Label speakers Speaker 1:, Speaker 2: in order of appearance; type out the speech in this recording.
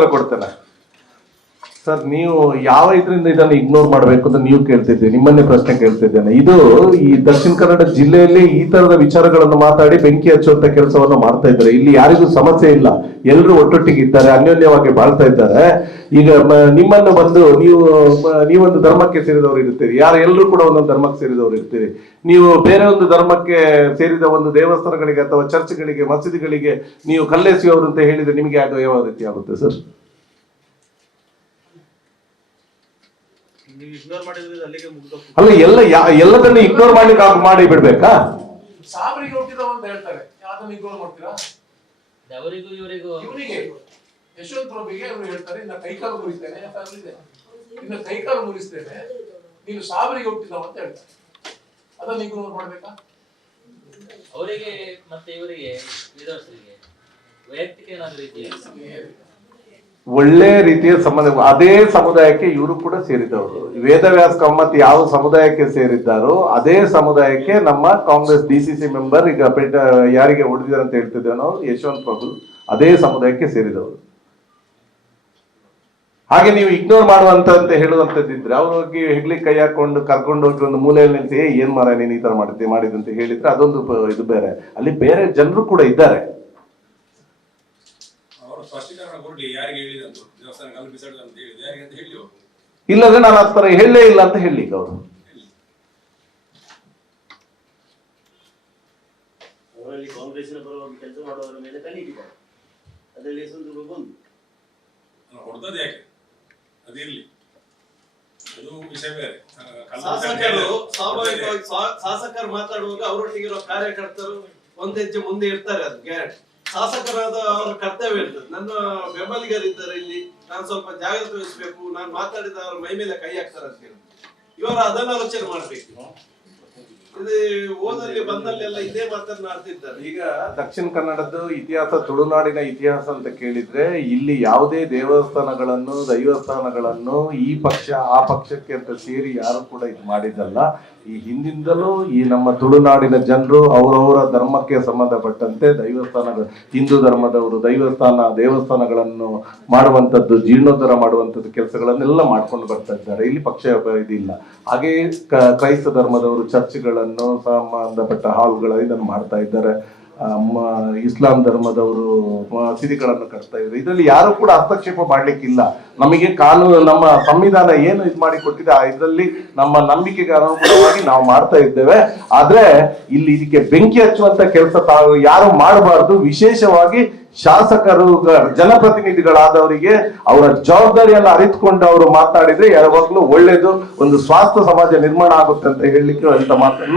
Speaker 1: recortará. Sir, ನೀವು ಯಾವ ಇದರಿಂದ ಇದನ್ನ ಇಗ್ನೋರ್ ಮಾಡಬೇಕು ಅಂತ ನೀವು ಕೇಳ್ತಿದ್ದೆ ನಿಮ್ಮನ್ನೇ ಪ್ರಶ್ನೆ ಕೇಳ್ತಿದ್ದೇನೆ. ಇದು ಈ ದಕ್ಷಿಣ ಕನ್ನಡ ಜಿಲ್ಲೆಯಲ್ಲಿ ಈ ತರದ ವಿಚಾರಗಳನ್ನು ಮಾತಾಡಿ ಬೆಂಕಿ ಹಚ್ಚುವಂತ ಕೆಲಸವನ್ನು ಮಾಡ್ತಾ ಇದ್ದಾರೆ. ಇಲ್ಲಿ ಯಾರಿಗೂ ಸಮಸ್ಯೆ ಇಲ್ಲ. ಎಲ್ಲರೂ ಒಟ್ಟೊಟ್ಟಿಗೆ ಇದ್ದಾರೆ, ಅನ್ಯೋನ್ಯವಾಗಿ ಬಾಳ್ತಾ ಇದ್ದಾರೆ. ಈಗ ನಿಮ್ಮನ್ನು ಬಂದು ನೀವು ನೀವೊಂದು ಧರ್ಮಕ್ಕೆ ಸೇರಿದವರು ಇರ್ತೀರಿ ಯಾರು ಎಲ್ಲರೂ ಕೂಡ ಒಂದೊಂದು ಧರ್ಮಕ್ಕೆ ಸೇರಿದವರು ಇರ್ತೀರಿ ನೀವು ಬೇರೆ ಒಂದು ಧರ್ಮಕ್ಕೆ ಸೇರಿದ ಒಂದು ದೇವಸ್ಥಾನಗಳಿಗೆ ಅಥವಾ ಚರ್ಚ್ಗಳಿಗೆ ಮಸೀದಿಗಳಿಗೆ ನೀವು ಕಲ್ಲೆಸೆಯುವವರು ಅಂತ ಹೇಳಿದ್ರೆ ನಿಮಗೆ ಯಾವ ರೀತಿ ಆಗುತ್ತೆ ಸರ್
Speaker 2: ನೀವು ಇಗ್ನೋರ್ ಮಾಡಿದ್ರೆ ಅಲ್ಲಿಗೆ ಮುಗ್ದು
Speaker 1: ಅಲ್ಲ ಎಲ್ಲ ಎಲ್ಲದನ್ನ ಎಲ್ಲದನ್ನು ಇಗ್ನೋರ್ ಮಾಡ್ಲಿಕ್ಕೆ ಮಾಡಿ ಬಿಡ್ಬೇಕಾ?
Speaker 3: ಸಾಬರಿಗೆ ಹುಟ್ಟಿದವ ಅಂತ ಹೇಳ್ತಾರೆ. ಯಾವ್ದನ್ನ ಇಗ್ನೋರ್ ಮಾಡ್ತೀರಾ?
Speaker 4: ಅವರಿಗೂ ಇವರಿಗೂ
Speaker 3: ಇವರಿಗೆ ಯಶವಂತ ಪ್ರಭುಗೆ ಅವರು ಹೇಳ್ತಾರೆ ಇನ್ನ ಕೈಕಾಲು ಮುರಿಸ್ತೇನೆ ಇನ್ನು ಕೈಕಾಲು ಮುರಿಸ್ತೇನೆ ನೀನು ಸಾಬರಿಗೆ ಹುಟ್ಟಿದವ ಅಂತ ಹೇಳ್ತಾರೆ. ಅದನ್ನ ಇಗ್ನೋರ್ ಮಾಡ್ಬೇಕಾ?
Speaker 4: ಅವರಿಗೆ ಮತ್ತೆ ಇವರಿಗೆ ವೈಯಕ್ತಿಕ ಏನಾದ್ರೂ ಇದೆಯಾ?
Speaker 1: ಒಳ್ಳೆ ರೀತಿಯ ಸಂಬಂಧ ಅದೇ ಸಮುದಾಯಕ್ಕೆ ಇವರು ಕೂಡ ಸೇರಿದವರು. ವೇದವ್ಯಾಸ ಕಮ್ಮತ್ ಯಾವ ಸಮುದಾಯಕ್ಕೆ ಸೇರಿದ್ದಾರೋ ಅದೇ ಸಮುದಾಯಕ್ಕೆ ನಮ್ಮ Congress D C C member ಈಗ ಪೇಟ ಯಾರಿಗೆ ಹೊಡೆದಿದ್ದಾರೆ ಅಂತ ಹೇಳ್ತಿದ್ದೇವೆ ನಾವು ಯಶವಂತ್ ಪ್ರಭು ಅದೇ ಸಮುದಾಯಕ್ಕೆ ಸೇರಿದವರು. ಹಾಗೆ ನೀವು ಇಗ್ನೋರ್ ಮಾಡುವಂತ ಅಂತ ಹೇಳುವಂತದ್ದಿದ್ರೆ ಅವ್ರು ಹೋಗಿ ಹೆಗ್ಲಿ ಕೈ ಹಾಕೊಂಡು ಕರ್ಕೊಂಡು ಹೋಗಿ ಒಂದು ಮೂಲೆಯಲ್ಲಿ ನಿಂತೇ "ಏ, ಏನ್ ಮಾರ ನೀನು ಈ ತರ ಮಾಡಿದ್ದೆ ಮಾಡಿದಂತ ಹೇಳಿದ್ರೆ ಅದೊಂದು ಇದು ಬೇರೆ. ಅಲ್ಲಿ ಬೇರೆ ಜನರು ಕೂಡ ಇದ್ದಾರೆ.
Speaker 5: ಅವರು ಸ್ಪಷ್ಟೀಕರಣ ಕೊಡ್ಲಿ ಯಾರಿಗೆ ಹೇಳಿದಂತ ದೇವಸ್ಥಾನ ಕಲ್ಲು ಬಿಸಾಡುದು ಅಂತ ಹೇಳಿದ. ಯಾರಿಗೆ ಅಂತ ಹೇಳಿ ಅವರು
Speaker 1: ಇಲ್ಲದ್ರೆ ನಾನು ಆ ಥರ ಹೇಳಲೇ ಇಲ್ಲ ಅಂತ ಹೇಳಲಿಕ್ಕೆ ಅವರು.
Speaker 2: ಅವರಲ್ಲಿ ಕಾಂಗ್ರೆಸ್ಸಿನ ಪರವಾಗಿ ಕೆಲಸ ಮಾಡುವವರ ಮೇಲೆ ಕಣ್ಣಿಟ್ಟಿದ್ದಾರೆ ಅದರಲ್ಲಿ ಯಶವಂತ ಬಂದು
Speaker 5: ಹೊಡೆದದ್ದು ಯಾಕೆ? ಅದಿರ್ಲಿ ಅದು ವಿಷಯ ಬೇರೆ.
Speaker 6: ಶಾಸಕರು. ಸ್ವಾಭಾವಿಕವಾಗಿ ಶಾಸಕರು ಮಾತಾಡುವಾಗ ಅವರೊಟ್ಟಿಗಿರೋ ಕಾರ್ಯಕರ್ತರು ಒಂದ್ ಹೆಜ್ಜೆ ಮುಂದೆ ಇರ್ತಾರೆ ಅದು ಗ್ಯಾರಂಟಿ. ಶಾಸಕರಾದ ಅವರ ಕರ್ತವ್ಯ ಇರ್ತದೆ ನನ್ನ ಬೆಂಬಲಿಗರಿದ್ದಾರೆ ಇಲ್ಲಿ. ನಾನು ಸ್ವಲ್ಪ ಜಾಗ್ರತೆ ವಹಿಸಬೇಕು. ನಾನು ಮಾತಾಡಿದ ಅವರ ಮೈ ಮೇಲೆ ಕೈ ಹಾಕ್ತಾರೆ ಅಂತ ಹೇಳಿ. ಇವರು ಅದನ್ನ ಆಲೋಚನೆ ಮಾಡ್ಬೇಕು. ಓದಲ್ಲಿ ಬಂದಲ್ಲೆಲ್ಲ ಇದೇ
Speaker 1: ಈಗ ದಕ್ಷಿಣ ಕನ್ನಡದ ಇತಿಹಾಸ, ತುಳುನಾಡಿನ ಇತಿಹಾಸ ಅಂತ ಕೇಳಿದ್ರೆ ಇಲ್ಲಿ ಯಾವುದೇ ದೇವಸ್ಥಾನಗಳನ್ನು, ದೈವಸ್ಥಾನಗಳನ್ನು ಈ ಪಕ್ಷ, ಆ ಪಕ್ಷಕ್ಕೆ ಅಂತ ಸೇರಿ ಯಾರು ಕೂಡ ಇದು ಮಾಡಿದ್ದಲ್ಲ. ಈ ಹಿಂದಿಂದಲೂ ಈ ನಮ್ಮ ತುಳುನಾಡಿನ ಜನರು ಅವರವರ ಧರ್ಮಕ್ಕೆ ಸಂಬಂಧಪಟ್ಟಂತೆ ದೈವಸ್ಥಾನಗಳು ಹಿಂದೂ ಧರ್ಮದವರು ದೈವಸ್ಥಾನ, ದೇವಸ್ಥಾನಗಳನ್ನು ಮಾಡುವಂಥದ್ದು, ಜೀರ್ಣೋದ್ಧಾರ ಮಾಡುವಂಥದ್ದು ಕೆಲಸಗಳನ್ನೆಲ್ಲ ಮಾಡ್ಕೊಂಡು ಬರ್ತಾ ಇದ್ದಾರೆ. ಇಲ್ಲಿ ಪಕ್ಷ ಇದಿಲ್ಲ. ಹಾಗೆಯೇ ಕ್ರೈಸ್ತ ಧರ್ಮದವರು ಚರ್ಚ್ಗಳನ್ನು ಸಂಬಂಧಪಟ್ಟ ಹಾಲ್ಗಳು ಇದನ್ನು ಮಾಡ್ತಾ ಇದ್ದಾರೆ. ಇಸ್ಲಾಂ ಧರ್ಮದವರು ಸಿರಿಗಳನ್ನು ಕಟ್ತಾ ಇದ್ದಾರೆ. ಇದರಲ್ಲಿ ಯಾರು ಕೂಡ ಹಸ್ತಕ್ಷೇಪ ಮಾಡ್ಲಿಕ್ಕಿಲ್ಲ. ನಮಗೆ ಕಾನೂನು, ನಮ್ಮ ಸಂವಿಧಾನ ಏನು ಇದು ಮಾಡಿ ಕೊಟ್ಟಿದೆ ಇದರಲ್ಲಿ ನಮ್ಮ ನಂಬಿಕೆಗೆ ಅನುಗುಣವಾಗಿ ನಾವು ಮಾಡ್ತಾ ಇದ್ದೇವೆ. ಆದ್ರೆ ಇಲ್ಲಿ ಇದಕ್ಕೆ ಬೆಂಕಿ ಹಚ್ಚುವಂತ ಕೆಲಸ ತಾವು ಯಾರು ಮಾಡಬಾರ್ದು. ವಿಶೇಷವಾಗಿ ಶಾಸಕರು, ಜನಪ್ರತಿನಿಧಿಗಳಾದವರಿಗೆ ಅವರ ಜವಾಬ್ದಾರಿಯನ್ನು ಅರಿತುಕೊಂಡು ಅವರು ಮಾತಾಡಿದ್ರೆ ಯಾವಾಗಲೂ ಒಳ್ಳೇದು, ಒಂದು ಸ್ವಾಸ್ಥ್ಯ ಸಮಾಜ ನಿರ್ಮಾಣ ಆಗುತ್ತೆ ಅಂತ ಹೇಳಲಿಕ್ಕೆ ಅಂತ ಮಾತನ್ನು